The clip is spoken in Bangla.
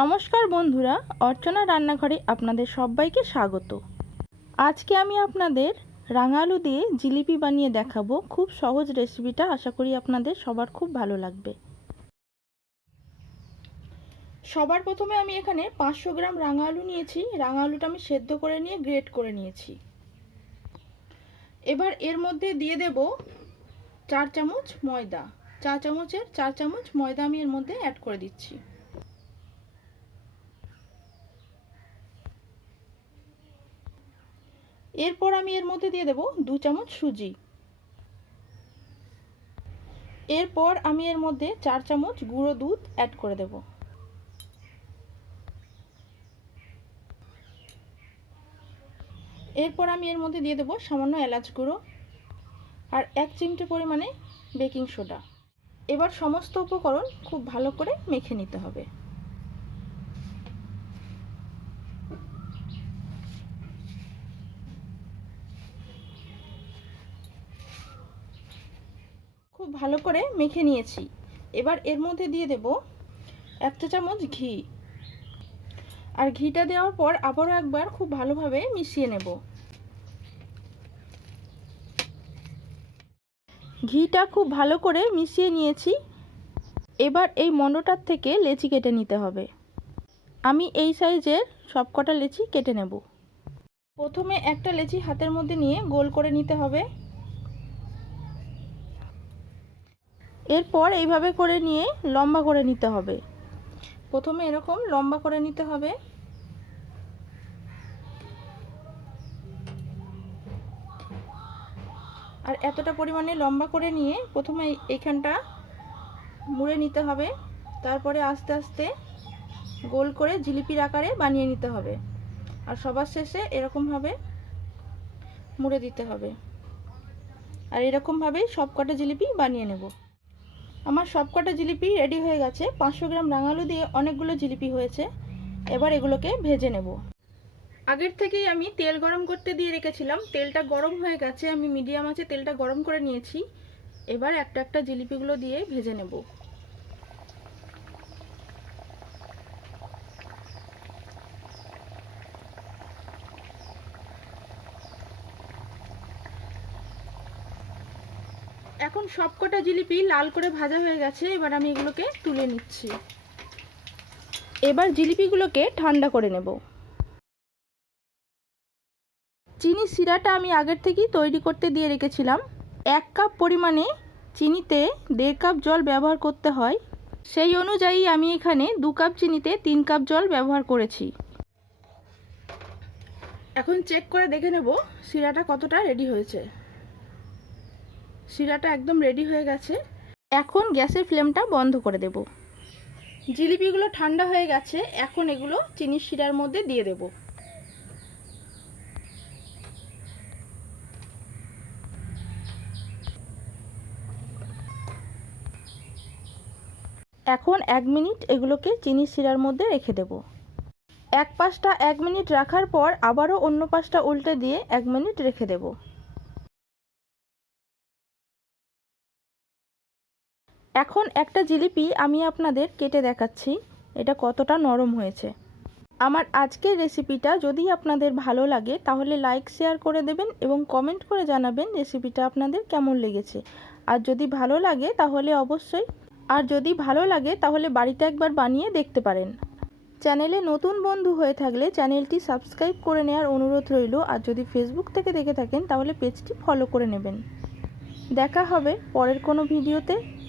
নমস্কার বন্ধুরা, অর্চনা রান্নাঘরে আপনাদের সবাইকে স্বাগত। আজকে আমি আপনাদের রাঙালু দিয়ে জিলিপি বানিয়ে দেখাবো। খুব সহজ রেসিপিটা আশা করি আপনাদের সবার খুব ভালো লাগবে। সবার প্রথমে আমি এখানে পাঁচশো গ্রাম রাঙা আলু নিয়েছি। রাঙা আলুটা আমি সেদ্ধ করে নিয়ে গ্রেট করে নিয়েছি। এবার এর মধ্যে দিয়ে দেব চার চামচ ময়দা। চা চামচের চার চামচ ময়দা আমি এর মধ্যে অ্যাড করে দিচ্ছি। এরপর আমি এর মধ্যে দিয়ে দেব দু চামচ সুজি। এরপর আমি এর মধ্যে চার চামচ গুঁড়ো দুধ অ্যাড করে দেব। এরপর আমি এর মধ্যে দিয়ে দেবো সামান্য এলাচ গুঁড়ো আর এক চিমটে পরিমাণে বেকিং সোডা। এবার সমস্ত উপকরণ খুব ভালো করে মেখে নিতে হবে। ভালো করে মেখে নিয়েছি। এবার এর মধ্যে দিয়ে দেব এক চা চামচ ঘি। আর ঘিটা দেওয়ার পর আবারও একবার খুব ভালোভাবে মিশিয়ে নেব। ঘিটা খুব ভালো করে মিশিয়ে নিয়েছি। এবার এই মন্ডটার থেকে লেচি কেটে নিতে হবে। আমি এই সাইজের সবকটা লেচি কেটে নেব। প্রথমে একটা লেচি হাতের মধ্যে নিয়ে গোল করে নিতে হবে। এরপর এইভাবে করে নিয়ে লম্বা করে নিতে হবে। প্রথমে এরকম লম্বা করে নিতে হবে। আর এতটা পরিমাণে লম্বা করে নিয়ে প্রথমে এইখানটা মুড়ে নিতে হবে। তারপরে আস্তে আস্তে গোল করে জিলিপির আকারে বানিয়ে নিতে হবে। আর সবার শেষে এরকমভাবে মুড়ে দিতে হবে। আর এরকমভাবেই সব কটা জিলিপি বানিয়ে নেব। আমার সবকটা জিলিপি রেডি হয়ে গেছে। পাঁচশো গ্রাম রাঙালু দিয়ে অনেকগুলো জিলিপি হয়েছে। এবার এগুলোকে ভেজে নেব। আগের থেকেই আমি তেল গরম করতে দিয়ে রেখেছিলাম। তেলটা গরম হয়ে গেছে। আমি মিডিয়াম আছে তেলটা গরম করে নিয়েছি। এবার একটা একটা জিলিপিগুলো দিয়ে ভেজে নেব। এখন সবকটা জিলিপি লাল করে ভাজা হয়ে গেছে, এবার আমি এগুলোকে তুলে নিচ্ছি। এবার জিলিপিগুলোকে ঠান্ডা করে নেব। চিনি সিরাটা আমি আগের থেকেই তৈরি করতে দিয়ে রেখেছিলাম। এক কাপ পরিমাণে চিনিতে দেড় কাপ জল ব্যবহার করতে হয়। সেই অনুযায়ী আমি এখানে দু কাপ চিনিতে তিন কাপ জল ব্যবহার করেছি। এখন চেক করে দেখে নেব সিরাটা কতটা রেডি হয়েছে। শিরাটা একদম রেডি হয়ে গেছে। এখন গ্যাসের ফ্লেমটা বন্ধ করে দেব। জিলিপিগুলো ঠান্ডা হয়ে গেছে এখন এগুলো চিনির শিরার মধ্যে দিয়ে দেব। এখন এক মিনিট এগুলোকে চিনির শিরার মধ্যে রেখে দেব। এক পাশটা এক মিনিট রাখার পর আবারও অন্য পাশটা উল্টে দিয়ে এক মিনিট রেখে দেবো। এখন একটা জিলিপি আমি আপনাদের কেটে দেখাচ্ছি। এটা কতটা নরম হয়েছে। আমার আজকের রেসিপিটা যদি আপনাদের ভালো লাগে, তাহলে লাইক, শেয়ার করে দেবেন এবং কমেন্ট করে জানাবেন রেসিপিটা আপনাদের কেমন লেগেছে। আর যদি ভালো লাগে, তাহলে অবশ্যই, আর যদি ভালো লাগে, তাহলে বাড়িতে একবার বানিয়ে দেখতে পারেন। চ্যানেলে নতুন বন্ধু হয়ে থাকলে চ্যানেলটি সাবস্ক্রাইব করে নেওয়ার অনুরোধ রইল, আর যদি ফেসবুক থেকে দেখে থাকেন, তাহলে পেজটি ফলো করে নেবেন। দেখা হবে পরের কোনো ভিডিওতে।